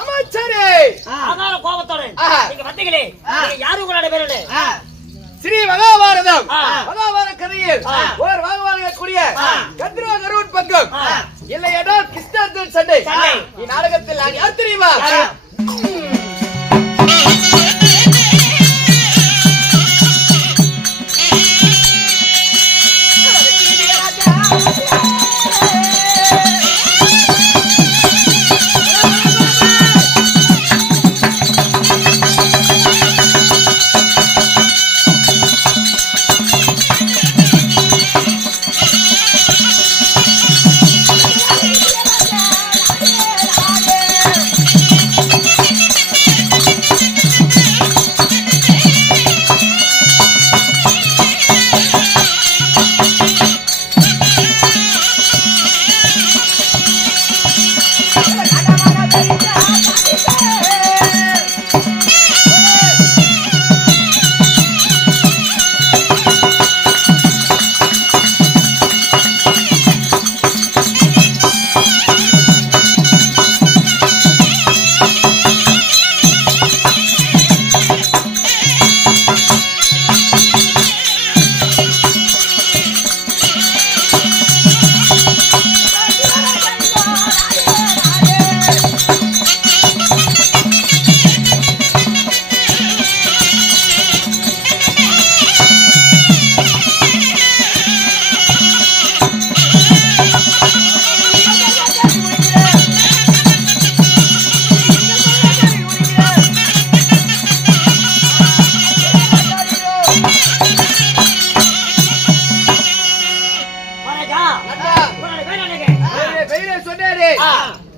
அமைச்சரே அகால கோபத்தோடு நீங்க வந்தீங்களே யாரு உங்களோட பேரு? ஸ்ரீ மகாபாரதம் மகாபாரத கதையில் ஒரு மகாபாரத கூடிய கத்ரோ கருண் பக்கம் இல்லை என்றால் கிருஷ்ணார்ஜுன் சண்டை. இந்நாடகத்தில் நான் யார் தெரியுமா?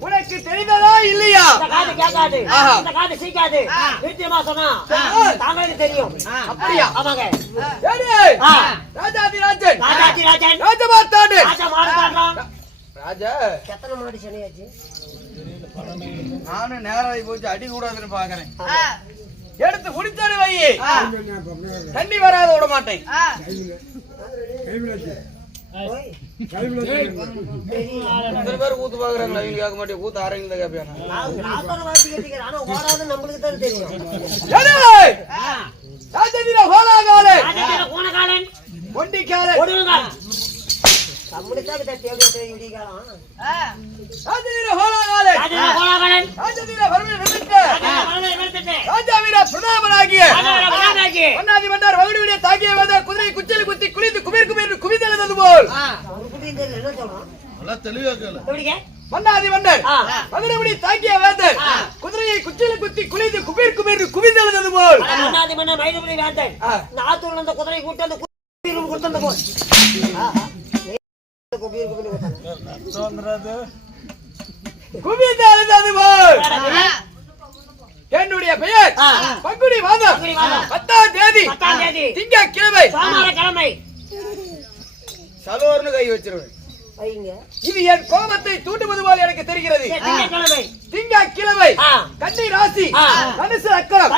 உனக்கு தெரிந்ததா இல்லையா? இந்த காது சீக்காது நிச்சயமா சொன்னா தாங்களுக்கு தெரியும். அப்படியா? ஆமாங்க. ராஜாதிராஜன் ராஜாதிராஜன் ராஜமார்த்தாண்டு ராஜா எத்தனை மாடி சனியாச்சு? நானும் நேராகி போச்சு அடி கூடாதுன்னு பாக்குறேன். எடுத்து குடிச்சாரு வை, தண்ணி வராத விட மாட்டேன். பேர் கூத்து பாக்குறாங்களா? அவங்க கேட்க மாட்டேன். கூத்து ஆரம்பிங்க கேட்பாங்க. நம்மளுக்கு தான் தெரியும். குதிரை குச்சில் குத்தி குளித்து குமிர் குமிர் குவிதெழுந்தது போல் மன்னாதி மன்னர் மதுரமுடி தாக்கிய வேந்தன் குதிரையை குச்சில் குத்தி குளித்து குமிர் குமிர் குவிதெழுந்தது போல் மன்னாதி மன்னர் மதுரமுடி வேந்தன் நாத்தூர்ல இருந்த குதிரை கூட்டி அந்த குதிரை கொடுத்தது போல் குவிதெழுந்தது போல் என்னுடைய பெயர் பங்குனி மாதம் 10ஆம் தேதி திங்கட்கிழமை சலோர்னு கை வச்சிருவேன். இது என் கோபத்தை தூண்டுவது போல எனக்கு தெரிகிறது. திங்கட்கிழமை கன்னி ராசி தனுசு லக்னம்.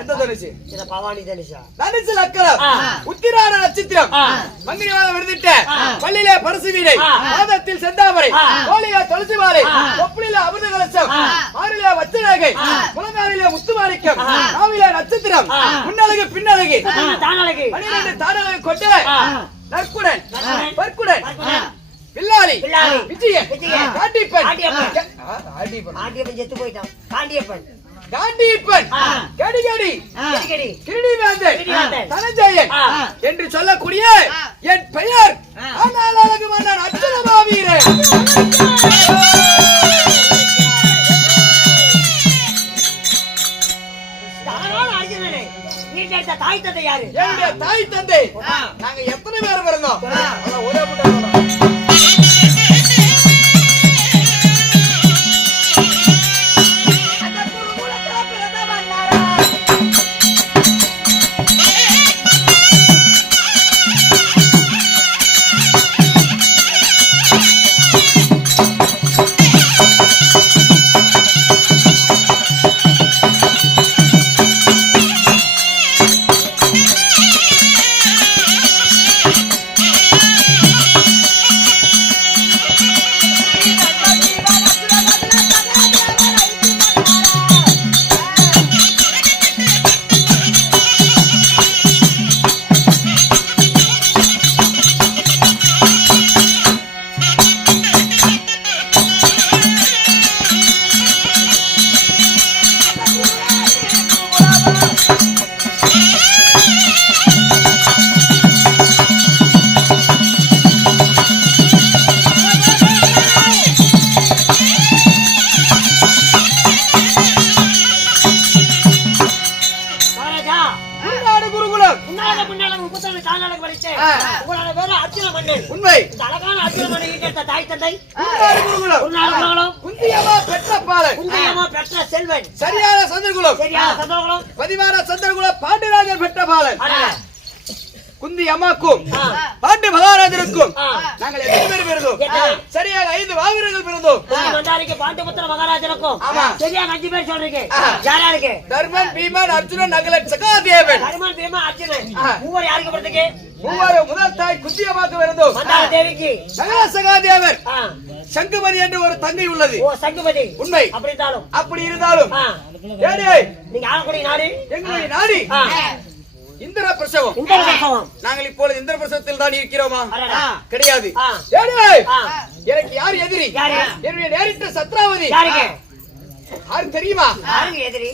எந்த தனுசு? பவானி தனுஷா. தனுசு லக்னம் உத்திராட நட்சத்திரம் பங்குனி மாதம் விருந்திட்ட பள்ளியிலே பரிசு வீடை மாதத்தில் செந்தாமரை கோழியா துளசி மாலை கொப்புளில அமிர்த கலசம் ஆறிலே வச்சநகை முழங்காலிலே முத்துமாணிக்கம் நாவிலே நட்சத்திரம் முன்னழகு பின்னழகு 12 தானழகு கொண்ட நற்குடன் பற்குடன் பில்லாரி விஜயன் காண்டிப்பன் செத்து போயிட்டான். காண்டியப்பன் காண்டிப்பன் கடிகடி கிரீடிவேந்தன் தனஞ்சயன் என்று சொல்லக்கூடிய என் பெயர் ஆனால் அழகு மன்னன் அர்ஜுனமாவீரன். தாய் தந்தை யாரு? என்னுடைய தாய் தந்தை நாங்க எத்தனை பேர் பிறந்தோம்? ஒரே தந்தை குருநாடு குருநாடு குந்தியம்மா பெற்ற பாலன் குந்தியம்மா பெற்ற செல்வன் சரியான சந்திரகுலம் சரியான சந்தோகம் பதிவான சந்திரகுலம் பாண்டியராஜர் பெற்ற பாலன் குந்தி அம்மாக்கும் ஆ. பாண்டி மகாராஜருக்கும் ஆ. நாங்கள் எத்தனை பேர் பிறந்தோம் எத்தனை? சரியாக 5 வாகனங்கள் பிறந்தோம் மண்டாரிக்கு பாண்டிபுத்திர மகாராஜனுக்கும் ஆமா. சரியாக 5 பேர் சொல்றீங்க ஆ. யார் யாருக்கு தர்மன் பீமன் அர்ஜுனன் நகலன் சகாதேவன் தர்மன் பீமா அர்ஜுனன் ஆ. மூவர் யாருக்கு பிறந்தீங்க மூவாறு முதல் தாய் குந்தி அம்மாக்கு பிறந்தோம் மண்டார தேவிக்கு நகல சகாதேவர் ஆ. சங்குமதி என்று ஒரு தங்கை உள்ளது ஓ சங்குபதி உண்மை அப்படி இருந்தாலும் அப்படி இருந்தாலும் ஆ. ஏடியை நீங்க ஆளக்கூடிய நாடு எங்களுடைய நாடி ஆ. இந்திர பிரசவம் இந்த சம்பவம் நாங்கள் இப்பொழுது இந்திர பிரசவத்தில் தான் இருக்கிறோமா அடடா. கிடையாது ஆ. ஏடியை ஆ. எனக்கு யார் எதிரி யாரு? என்னுடைய நேரிட்ட சத்ராவதி யாருக்கு யாரு தெரியுமா யாருக்கு எதிரி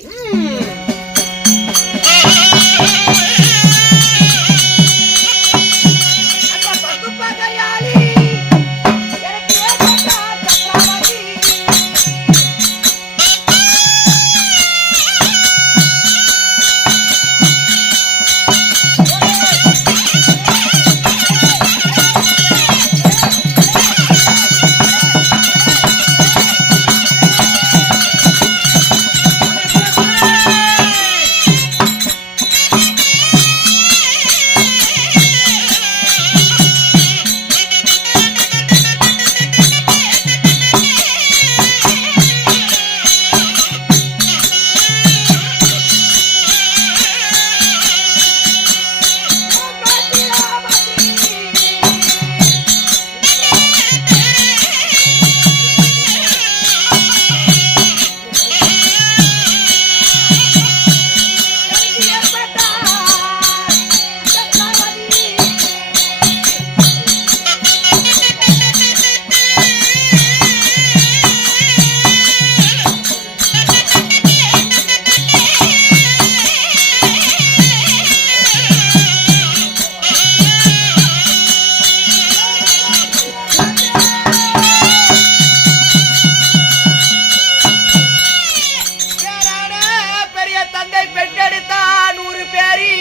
பெரிய தந்தை பெற்றெடுத்தா 100 பேரி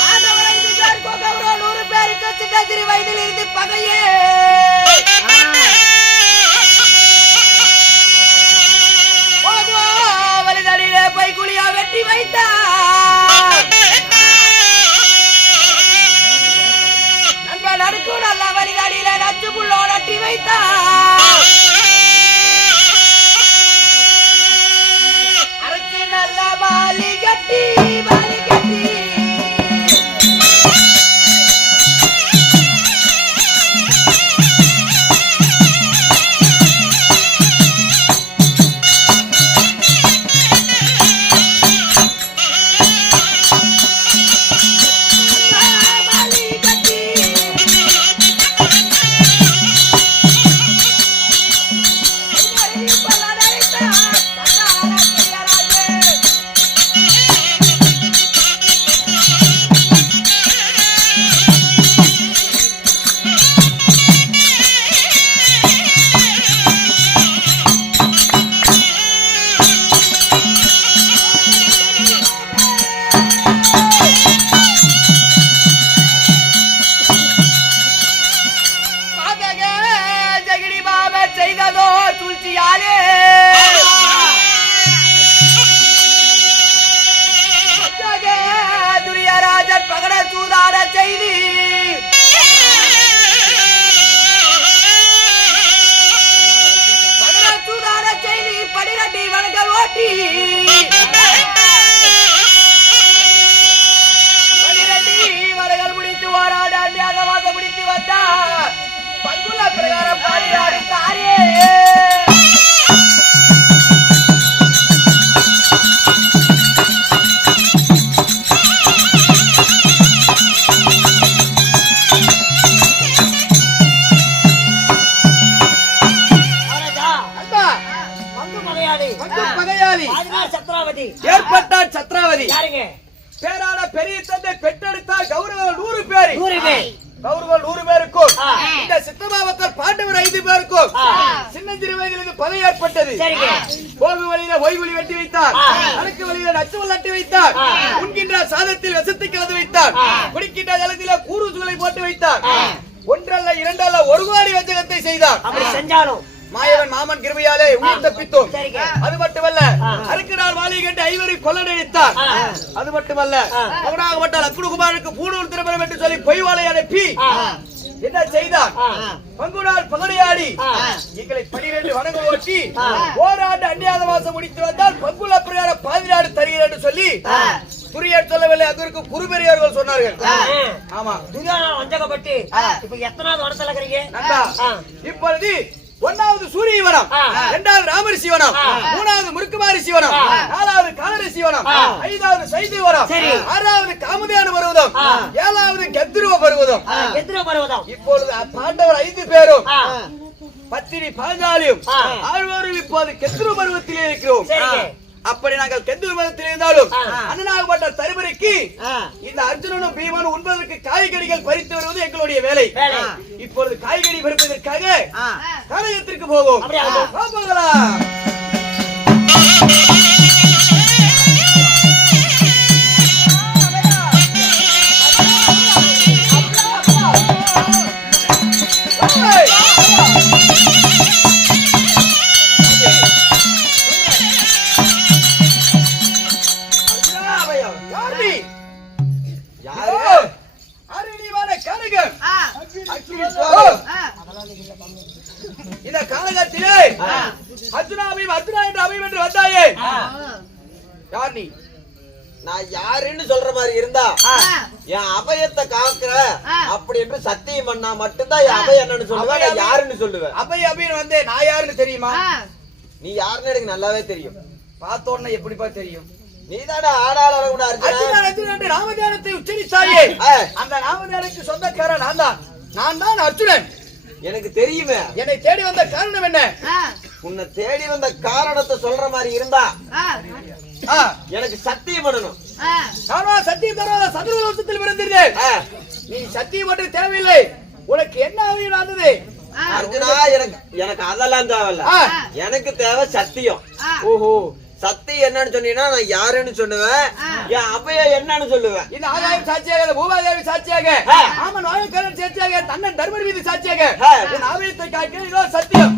பாண்டவர் 5 பேர் கொகவரோ 100 பேருக்கு சின்னஞ்சிறு வயதில் இருந்து பகையே வலிதடியிலே பைக்குழியா வெட்டி வைத்தார் நண்பன் நடுக்கும் நல்ல வலிதடியிலே நச்சு புள்ளோ நட்டி வைத்தார் அரக்கு நல்ல வாலி கட்டி ஜெகடி பாபா செய்ததோ சூழ்ச்சியாலே துரியராஜன் பகட சூதாட செய்தி பகட சூதாட செய்தி படிரட்டி வணக்கம் ஓட்டி படிரட்டி வடகள் முடித்து வாராடாண்டியாக வாச முடித்து வந்தார் பங்குல பிரகாரம் பாடியாடி தாரே மகாராஜா அன்பா மங்கு மலையாளி மங்கு பகையாளி ஆதினார் சத்ராவதி ஏற்பட்டார் சத்ராவதி யாருங்க பேரான பெரிய தந்தை பெற்றெடுத்தால் கௌரவர்கள் 100 பேர் 100 பேர் கௌரவர்கள் 100 பேருக்கும் ஆ. இந்த சித்தமா மக்கள் பாண்டவர் 5 பேருக்கும் ஆ. சின்னஞ்சிறு வயதிலிருந்து பகை ஏற்பட்டது சரிங்க போகு வழியில ஓய்வொலி வெட்டி வைத்தார், அடக்கு வழியில நச்சுவல் நட்டி வைத்தார், உண்கின்ற சாதத்தில் விஷத்தை கலந்து வைத்தார், குடிக்கின்ற ஜலத்தில கூறுசுகளை போட்டு வைத்தார். ஒன்றல்ல இரண்டல்ல ஒரு கோடி வஞ்சகத்தை செய்தார். அப்படி செஞ்சாலும் மாயவன் மாமன் கிருபையாலே உயிர் தப்பித்தோம். சரிங்க. அது மட்டுமல்ல, அறுக்கிறார் வாழை கண்டு ஐவரை கொள்ளடித்தார். அது மட்டுமல்ல, மகனாகப்பட்ட லக்ஷ்மணகுமாருக்கு பூணூல் திருமணம் என்று சொல்லி பொய் வாழை அனுப்பி என்ன செய்தார்? பங்குடால் பகடையாடி எங்களை 12 வனங்கள் ஓட்டி ஓராண்டு அந்நியாத மாசம் முடித்து வந்தால் பங்குல பிரகார 14 தருகிறேன் என்று சொல்லி துரியர் சொல்லவில்லை, அதற்கு குருபெரியார்கள் சொன்னார்கள். ஆமா, துரியோதனன் வஞ்சகப்பட்டு இப்ப எத்தனாவது வனத்துல இருக்கிறீங்க? நண்பா, இப்பொழுது 1வது சூரிய வனம், 2வது ராமரிஷி வனம், 3வது முருக்குமாரிஷி வனம், 4வது காலரிஷி வனம், 5வது சைதி வனம், 6வது காமதேனு பர்வதம், 7வது கெத்ருவ பர்வதம். இப்பொழுது பாண்டவர் 5 பேரும் பத்தினி 14 ஆழ்வாரும் இப்போது கெத்ருவ பர்வத்திலே இருக்கிறோம். அப்படி நாங்கள் கெத்ருவ பர்வத்தில் இருந்தாலும் அண்ணனாகப்பட்ட தருமரைக்கு இந்த அர்ஜுனனும் பீமனும் உண்பதற்கு காய்கறிகள் பறித்து வருவது எங்களுடைய வேலை. இப்பொழுது காய்கறி பறிப்பதற்காக காலகத்திற்கு போவோம். போகலாம். இந்த காலகத்திலே அர்ஜுனாவையும் அர்ஜுனா என்று அவையும் என்று வந்தாயே, யார் நீ? நான் யாருன்னு சொல்ற மாதிரி இருந்தா என் அபயத்தை காக்குற அப்படி என்று சத்தியம் பண்ணா மட்டும்தான் என் அபயம் என்னன்னு சொல்லுவேன், நான் யாருன்னு சொல்லுவேன். அபய் அபின்னு வந்தே நான் யாருன்னு தெரியுமா? நீ யாருன்னு எனக்கு நல்லாவே தெரியும். பார்த்த உடனே எப்படிப்பா தெரியும்? நீதாடா ஆடாள கூட அர்ஜுனன் என்று நாமதேனத்தை உச்சரித்தாயே, அந்த நாமதேனுக்கு சொந்தக்காரன் நான் தான் அர்ஜுனன். எனக்கு தெரியுமே. என்னை தேடி வந்த காரணம் என்ன? உன்னை தேடி வந்த காரணத்தை சொல்ற மாதிரி இருந்தா எனக்கு சத்தியம் பண்ணணும். சத்தியம் தருவத சதுர வருஷத்தில் பிறந்திருந்தேன். நீ சத்தியம் மட்டும் தேவையில்லை. உனக்கு என்ன ஆனது? அர்ஜுனா, எனக்கு அதெல்லாம் தேவையில்ல. எனக்கு தேவை சத்தியம். ஓஹோ, சத்தியம் என்னன்னு சொன்னீங்கன்னா நான் யாருன்னு சொல்லுவேன், என் அபய என்னன்னு சொல்லுவேன். இந்த ஆகாயம் சாட்சியாக, பூமாதேவி சாட்சியாக, ஆமன் வாயுக்கரன் சாட்சியாக, தன்னன் தர்மர் மீது சாட்சியாக என் ஆபயத்தை காக்க இதோ சத்தியம்.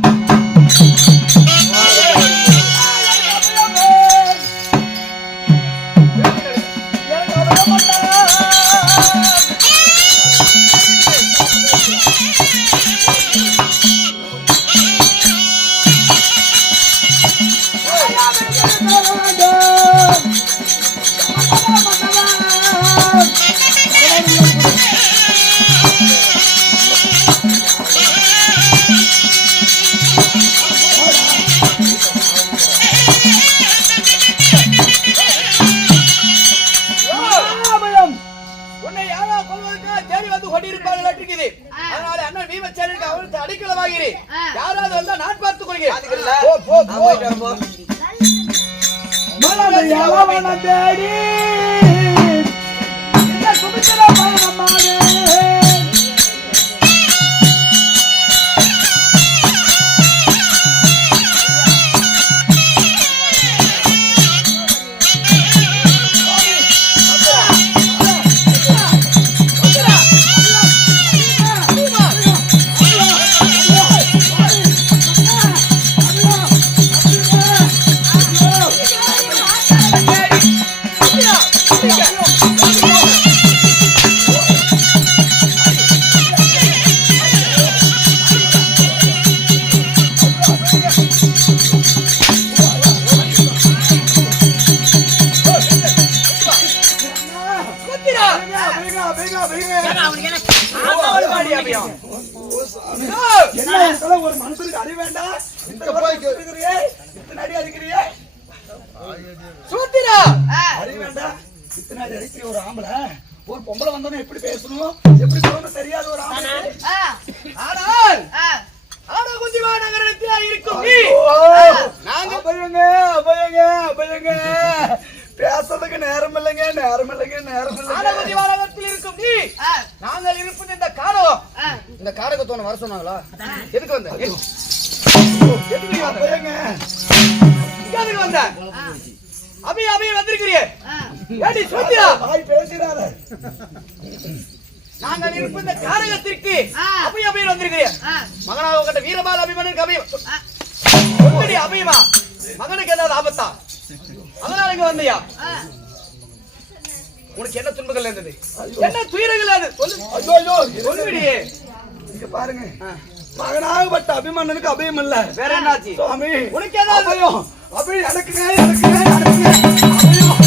யாராவது வந்தா நான் பார்த்துக் கொள்கிறேன். ஒரு மனுஷனுக்கு அறி வேண்டாம். இத்தனை அடி அடிக்கிறியே சூத்திரா, அறி வேண்டாம். இத்தனை அடி அடிக்கிற ஒரு ஆம்பளை ஒரு பொம்பளை வந்தோன்னு எப்படி பேசணும், எப்படி சொல்லணும் தெரியாத ஒரு ஆம்பளை. ஆனால் ஆனா குந்திவா நகரத்தில் இருக்கும் நீ நாங்க அபயங்க அபயங்க அபயங்க பேசுறதுக்கு நேரம் இல்லைங்க, நேரம் இல்லைங்க, நேரம் இல்லைங்க. ஆனா குந்திவா நகரத்தில் இருக்கும் நீ நாங்கள் இருப்பது இந்த காடகம். இந்த காடகத்தோன வர சொன்னாங்களா? எதுக்கு வந்த? எதுக்கு அபயங்க இங்க வந்த அபி வந்திருக்கிறியே ஏடி சொல்லியா வாய் பேசிராத. நாங்கள் இருப்ப இந்த காரகத்திற்கு அபி வந்திருக்கிறியே மகனாக கட்ட வீரபால் அபிமனுக்கு சொல்லுடி அபிமா மகனுக்கு ஏதாவது ஆபத்தா அதனால இங்க வந்தியா உனக்கு என்ன துன்பங்கள் இருந்தது என்ன துயரங்கள் அது சொல்லு ஐயோ சொல்லுடி இங்க பாருங்க மகனாகப்பட்ட அபிமன்னனுக்கு அபயம் இல்ல வேற என்னாச்சு சுவாமி உனக்கு ஏதாவது அபயம் அபயம் எனக்குங்க அபயம்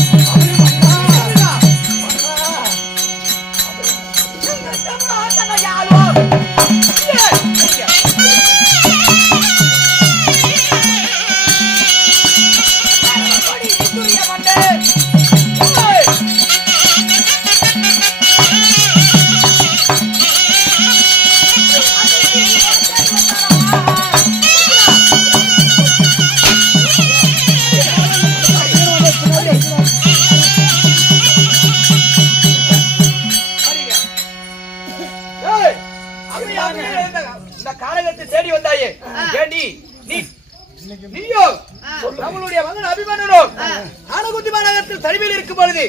இந்த காரகத்தை தேடி வந்தாயே ஏண்டி நீயோ நம்மளுடைய மகன் அபிமன்னனோ ஆனகுத்தி மாநகரத்தில் தனிமையில் இருக்கும் பொழுது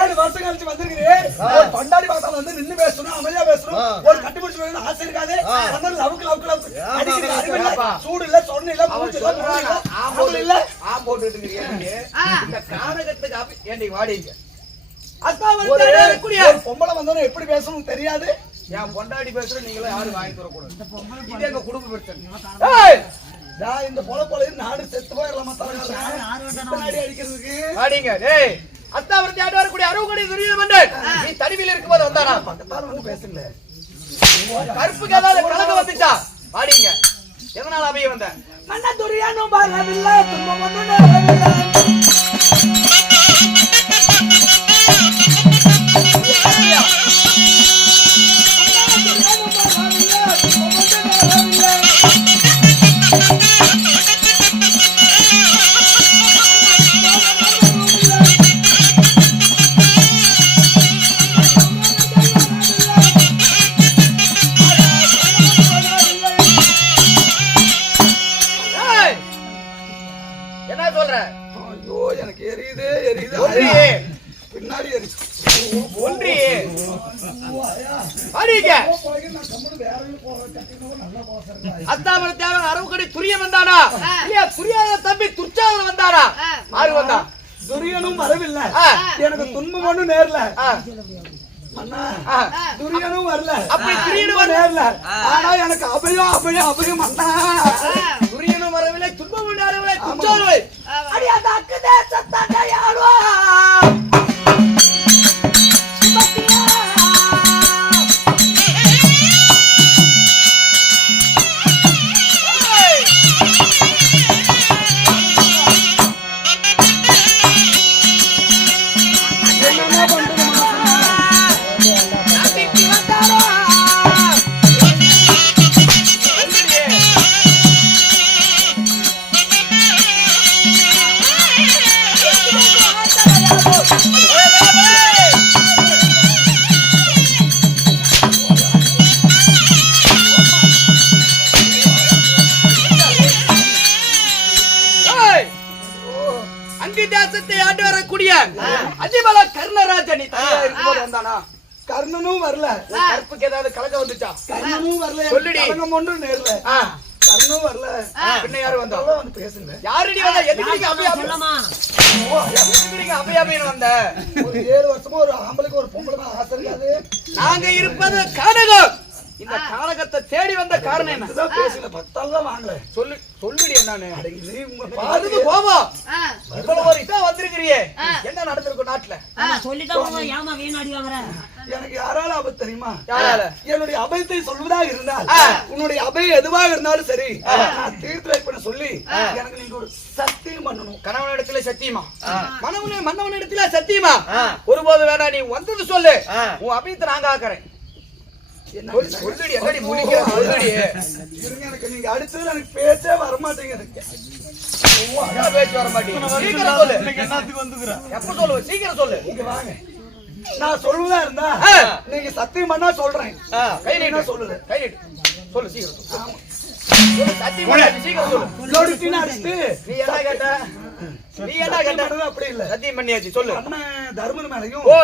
ஏழு வருஷம் கழிச்சு வந்திருக்கிறேன் ஒரு பண்டாடி பாத்தால வந்து நின்னு பேசணும் அமைதியா பேசணும் ஒரு கட்டிப்பிடிச்சு பேசணும் ஆசை இருக்காது லவுக்கு சூடு இல்ல சொன்ன இல்ல மூச்சு இல்ல போட்டு இந்த காரகத்துக்கு ஏண்டி வாடிங்க ஒரு பொம்பளை வந்தோன்னு எப்படி பேசணும் தெரியாது என் பொண்டாடி பேசுற நீங்களும் யாரும் வாங்கி தரக்கூடாது இது எங்க குடும்ப பிரச்சனை இந்த பொல நாடு செத்து போயிடலாமா தலைநாடி அடிக்கிறதுக்கு வாடிங்க டேய் அத்தாவரத்தி ஆடு வரக்கூடிய அறுவகடி துரியன் மன்னன் நீ தனிமையில் இருக்கும்போது வந்தானா பக்கத்தால வந்து பேசுங்க கருப்புக்கு ஏதாவது கலங்க வந்துச்சா வாடிங்க எதனால அபி வந்த மன்ன துரியனும் வரவில்லை துன்பம் ஒன்றும் வரவில்லை என்ன சொல்ற ஐயோ எனக்கு எரியுது பின்னாடி ஒன்றி வாடிங்க அத்தாவரத்தியாவன் அறுவகடி துரியன் வந்தானா இல்லையா துரியாத தம்பி துர்ச்சாதன் வந்தானா ஆறு வந்தா துரியனும் வரவில்லை எனக்கு துன்பம் ஒண்ணும் நேரல துரியனும் வரல அப்படி துரியனும் நேரல ஆனா எனக்கு அபயம் அண்ணா துரியனும் வரவில்லை துன்பம் வரவில்லை துர்ச்சாதன் அடி அந்த அக்கு தேசத்தாண்ட யாரோ அதிபல கர்ணராஜன் இருக்கும்போது வந்தானா கர்ணனும் வரல கற்புக்கு ஏதாவது கலக்க வந்துச்சா கர்ணனும் வரல சொல்லுடி ஒன்றும் நேரல கர்ணனும் வரல பின்ன யாரு வந்தா வந்து பேசுங்க யாருடி வந்தா எதுக்கு அபயாபின்னு வந்த ஒரு 7 வருஷமா ஒரு ஆம்பளைக்கு ஒரு பொம்பளை தான் ஆசை இருக்காது நாங்க இருப்பது கானகம் இந்த கானகத்தை தேடி வந்த காரணம் என்ன பேசல பக்தாலாம் வாங்கல சொல்லுடி என்னன்னு நீ உங்க பாருங்க போவோம் இவ்வளவு ஒரு இதா வந்திருக்கிறியே என்ன நடந்திருக்கும் நாட்டுல சொல்லிட்டா ஏமா வீணாடி வாங்குற எனக்கு யாரால ஆபத்து தெரியுமா யாரால என்னுடைய அபயத்தை சொல்வதாக இருந்தால் உன்னுடைய அபயம் எதுவாக இருந்தாலும் சரி நான் தீர்த்து வைப்பேன்னு சொல்லி எனக்கு நீங்க ஒரு சத்தியம் பண்ணணும் கணவனிடத்துல சத்தியமா மன்னவன் இடத்துல சத்தியமா ஒருபோது வேணா நீ வந்தது சொல்லு உன் அபயத்தை நாங்க ஆக்குறேன் சொல்லுடி என்னடி முடிக்க சொல்லுடி எனக்கு நீங்க அடிச்சதுல எனக்கு பேச்சே வர மாட்டேங்குது பேச்சு வர மாட்டேங்குது சீக்கிரம் சொல்லு என்னத்துக்கு வந்துக்கிறேன் எப்ப சொல்லு சீக்கிரம் சொல்லு இங்க வாங்க நான் சொல்லுவதா இருந்தா நீங்க சத்தியம் பண்ணா சொல்றேன் கை நீட்டு சொல்லுது கை நீட்டு சொல்லு சீக்கிரம் சொல்லு. சத்தியம் பண்ணாச்சு, சீக்கிரம் சொல்லு. லோடிட்டின்னு அடிச்சுட்டு நீ என்ன கேட்ட? நீ என்ன கேட்ட? பண்ணது அப்படி இல்ல. சத்தியம் பண்ணியாச்சு, சொல்லு. அண்ணன் தர்மன் மேலையும் ஓ,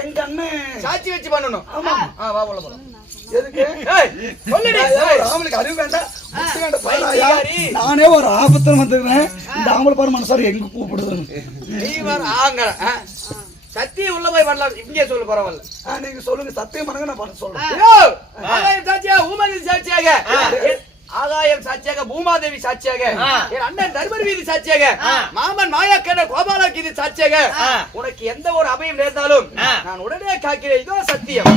எங்க அண்ணன் சாட்சி வச்சு பண்ணணும். ஆமா. வா போல போலாம். எதுக்கு? ஏய், சொல்லுடி. ஏய், ராமனுக்கு அறிவு வேண்டாம், புத்தி வேண்டாம். பைத்தியக்காரி. நானே ஒரு ஆபத்துல வந்துருக்கேன். இந்த ஆம்பளை பாரு மனசாரு எங்க கூப்பிடுதுன்னு. நீ வர ஆங்கற. சத்தியம் உள்ள போய் பண்ணலாம். இங்கே சொல்லு, பரவாயில்ல. நீங்க சொல்லுங்க, சத்தியம் பண்ணுங்க, நான் பண்ண சொல்றேன். ஐயோ, ஆகாயம் சாட்சியாக, பூமாதேவி சாட்சியாக, ஆகாயம் சாட்சியாக, பூமாதேவி சாட்சியாக, என் அண்ணன் தர்மர் வீதி சாட்சியாக, மாமன் மாயாக்கண்ண கோபாலக்கு இது சாட்சியாக, உனக்கு எந்த ஒரு அபயம் நேர்ந்தாலும் நான் உடனே காக்கிறேன். இதோ சத்தியம்.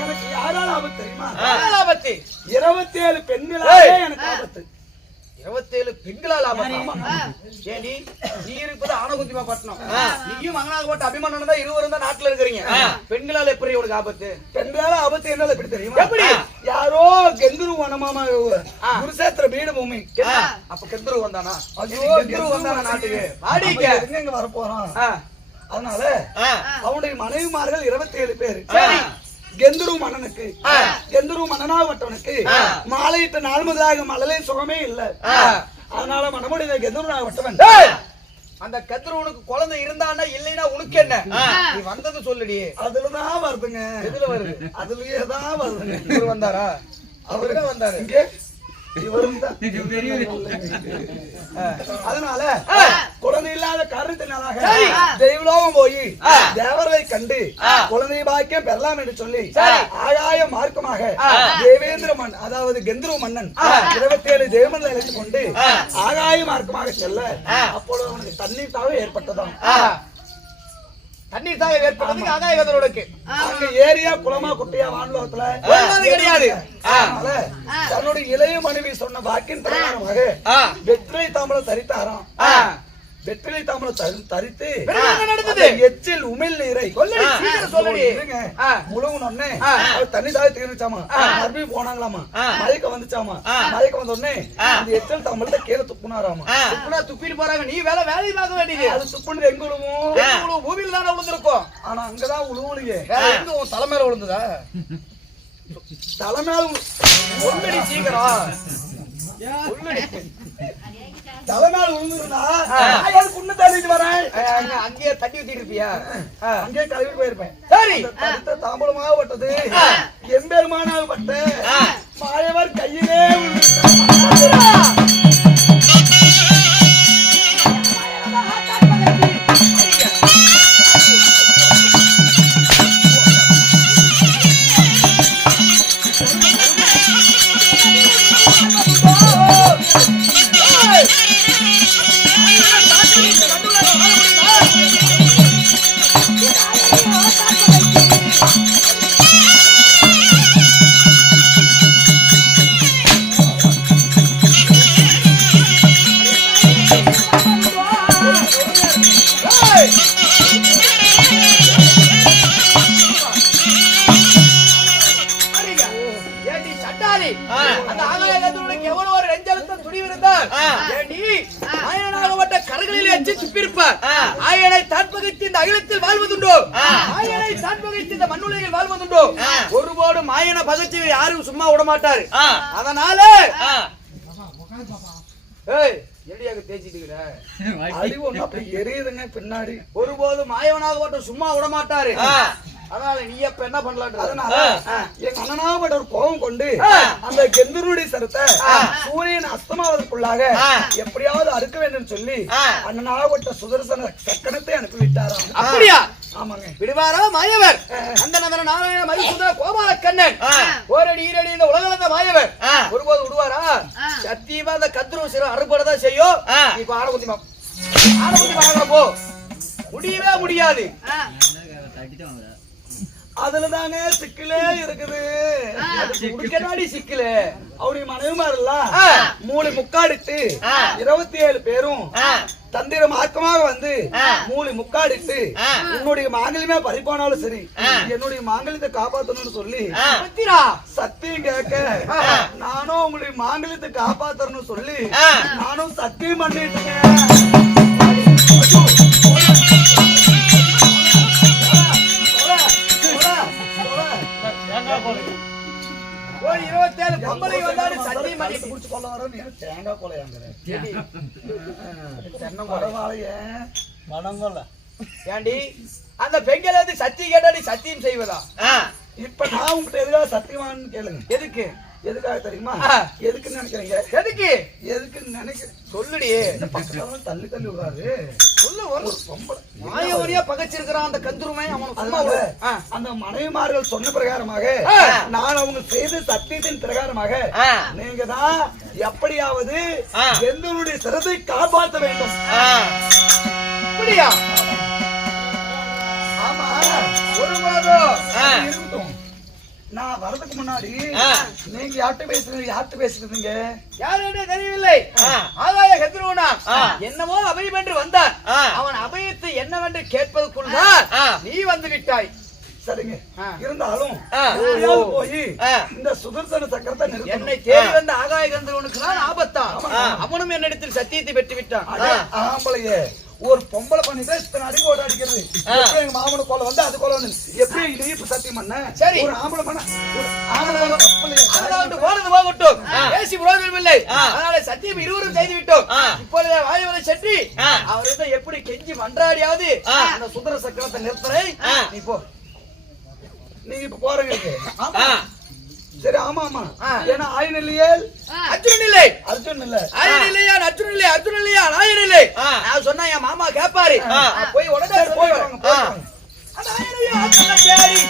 எனக்கு யாரால ஆபத்து தெரியுமா? ஆபத்து 27 பெண்களாலே எனக்கு ஆபத்து. 27 பெண்களால் ஆபத்து. ஏண்டி நீ இருப்பது ஆனகுந்திமா பட்டணம், நீயும் மகனாகப்பட்ட அபிமன்னனும் தான் இருவரும் தான் நாட்டுல இருக்கிறீங்க. பெண்களால் எப்படி உனக்கு ஆபத்து? பெண்களால ஆபத்து என்னது எப்படி தெரியுமா? எப்படி? யாரோ கெந்துரு வனமாமா குருசேத்திர வீடு பூமி. அப்ப கெந்துரு வந்தானா? ஐயோ, கெந்துரு வந்தானா நாட்டுக்கு? வாடிக்க வாடிக்க. எங்க வர போறான்? அதனால அவனுடைய மனைவிமார்கள் 27 பேரு. சரி. கெந்துரு மன்னனுக்கு, கெந்துரு மன்னனாகப்பட்டவனுக்கு மாலையிட்ட நாள் முதலாக மழலை சுகமே இல்ல. அதனால மனமுடிந்த கெந்துரு நாகப்பட்டவன் அந்த கதிரவனுக்கு குழந்தை இருந்தானா இல்லைன்னா உனக்கு என்ன? நீ வந்தது சொல்லுடி. அதுலதான் வருதுங்க. எதுல வருது? அதுலயே தான் வருதுங்க. இவர் வந்தாரா? அவருதான் வந்தாரு. இங்க இவரும் தான். அதனால குழந்தை இல்லாத காரணத்தினால தெய்வலோகம் போய் தேவர்களை கண்டு குழந்தை பாக்கியம் பெறலாம் என்று சொல்லி ஆகாய மார்க்கமாக தேவேந்திர மன்னன், அதாவது கெந்துரு மன்னன் 27 தேவமன்களை அழைத்துக் கொண்டு ஆகாய மார்க்கமாக செல்ல அப்பொழுது அவனுக்கு தண்ணீர் தாவே ஏற்பட்டதாம். தண்ணீர் தாக ஏற்பட்டதுக்கு ஆகாய கதிரவனுக்கு அங்க ஏரியா குளமா குட்டியா வான்லோகத்துல கிடையாது. தன்னுடைய இளைய மனைவி சொன்ன வாக்கின் பிரகாரமாக வெற்றிலை தாம்பலம் தரித்தாராம். வெற்றிலை தாம்பலம் தரித்து எச்சில் உமிழ் நீரை முழுவனே தண்ணி தாய் தீர்ச்சாமா, மறுபடியும் போனாங்களாமா, மயக்க வந்துச்சாமா, மயக்க வந்த உடனே அந்த எச்சில் தாம்பலத்தை கீழே துப்புனாராமா. துப்பிட்டு போறாங்க. நீ வேலை பார்க்க வேண்டியது. அது துப்புனது எங்க விழுவும்? பூமியில தானே விழுந்திருக்கும். ஆனா அங்கதான் உழுவலையே. எங்க உன் தலை மேல விழுந்ததா? தலை மேல ஒன்னடி சீக்கிரம் தலைநாள் விழுந்துருந்தா புண்ணு தள்ளிட்டு வரேன். அங்கேயே தண்ணி ஊத்திட்டு இருப்பியா? அங்கேயே கழுவிட்டு போயிருப்பேன். சரி. தாம்பூலமாக பட்டது எம்பெருமானாக பட்ட மாயவர் கையிலே ஒருபோடு மாயன பகச்சி யாரும் சும்மா விட மாட்டாரு. அதனால பின்னாடி ஒருபோது மாயவனாக சும்மா விட மாட்டாரு. அதனால நீ எப்ப என்ன பண்ணலாம்? அதனால எங்க அண்ணனாகப்பட்ட ஒரு கோபம் கொண்டு அந்த கெந்துருடைய சரத்தை சூரியன் அஸ்தமாவதற்குள்ளாக எப்படியாவது அறுக்க வேண்டும் சொல்லி அண்ணனாகப்பட்ட சுதர்சன சக்கரத்தை அனுப்பிவிட்டாராம். அப்படியா? ஆமாங்க. விடுவாரா மாயவர்? அந்த நாராயண மதுசூதன கோபால கண்ணன் ஓரடி ஈரடி இந்த உலகளந்த மாயவர் ஒருபோது விடுவாரா? சத்தியமா அந்த கத்ரு சிறு அறுபடதான் செய்யும். இப்ப ஆரம்பத்தி போ முடியவே முடியாது. அதுலதானே சிக்கலே இருக்குது. முடுக்கனாடி சிக்கலே. அவருடைய மனைவிமார் மூளை முக்காடிட்டு 27 பேரும் தந்திர மார்க்கமாக வந்து மூளை முக்காடிட்டு உன்னுடைய மாங்கல்யமே பறிப்போனாலும் சரி என்னுடைய மாங்கல்யத்தை காப்பாத்தணும்னு சொல்லி சத்தியம் கேட்க நானும் உங்களுடைய மாங்கல்யத்தை காப்பாத்தணும்னு சொல்லி நானும் சத்தியம் பண்ணிட்டு வர நீ தேங்காய் கொலையாங்கிற தென்னை பரவாயில்லையே மனங்கொல்ல ஏண்டி அந்த பெண்கள் வந்து சத்தியம் கேட்டாடி சத்தியம் செய்வதா? இப்ப நான் உங்ககிட்ட எதுக்காக சத்தியமானு கேளுங்க. எதுக்கு எதுக்காக தெரியுமா? எதுக்குன்னு நினைக்கிறீங்க? எதுக்கு எதுக்குன்னு நினைக்கிறேன் சொல்லுடி. பக்கத்துல தள்ளி தள்ளி விடுறாரு. சொல்லு ஒரு பொம்பளை மாயவரியா பகச்சிருக்கிறான் அந்த கந்துருமை. அவன் சும்மா அதனால விடு. அந்த மனைவிமார்கள் சொன்ன பிரகாரமாக நான் அவங்க செய்த சத்தியத்தின் பிரகாரமாக நீங்க தான் எப்படியாவது எந்தனுடைய சிரத்தை காப்பாற்ற வேண்டும். அப்படியா? ஆமா ஒரு மாதம் இருக்கட்டும். நான் வரதுக்கு முன்னாடி நீங்க யார்கிட்ட பேசுறீங்க? யாருன்னு தெரியவில்லை. ஆகாய கதிரவனா என்னமோ அபயம் என்று வந்தான். அவன் அபயத்தை என்னவென்று கேட்பதற்குள்தான் நீ வந்து விட்டாய். சரிங்க. இருந்தாலும் எப்படியாவது போய் இந்த சுதர்சன சக்கரத்தை நிறுத்தணும். என்னை தேடி வந்த ஆகாய கந்தரவனுக்கு தான் ஆபத்தா? அவனும் என்னிடத்தில் சத்தியத்தை பெற்று விட்டான். ஆம்பளையே ஒரு பொம்பளை பண்ணிட்டு இத்தனை அடி போட்டு அடிக்கிறது. எப்படி எங்க மாமனு கொலை வந்து அது கொலை வந்து எப்படி நீ இப்ப சத்தியம் பண்ண? சரி. ஒரு ஆம்பளை பண்ண ஒரு ஆம்பளை தப்பில்லையா? அதாவது போனது போகட்டும். பேசி பிரயோஜனம் இல்லை. அதனால சத்தியம் இருவரும் செய்து விட்டோம். இப்பொழுது வாயுவலை சென்று அவர்கிட்ட எப்படி கெஞ்சி மன்றாடியாவது அந்த சுந்தர சக்கரத்தை நிறுத்தலை. நீ போ. நீங்க இப்ப போறீங்க. சரி. ஆமா ஆமா. ஏன்னா ஆயன் இல்லையே அர்ஜுனன் இல்லை. அர்ஜுன் இல்ல ஆயன் இல்லையா அர்ஜுனன் இல்லை. அர்ஜுனன் இல்லையா ஆயன் இல்லை. நான் சொன்னா என் மாமா கேட்பாரு. போய் உடனே போய் வாங்க. அந்த ஆயனையும் அந்த தேடி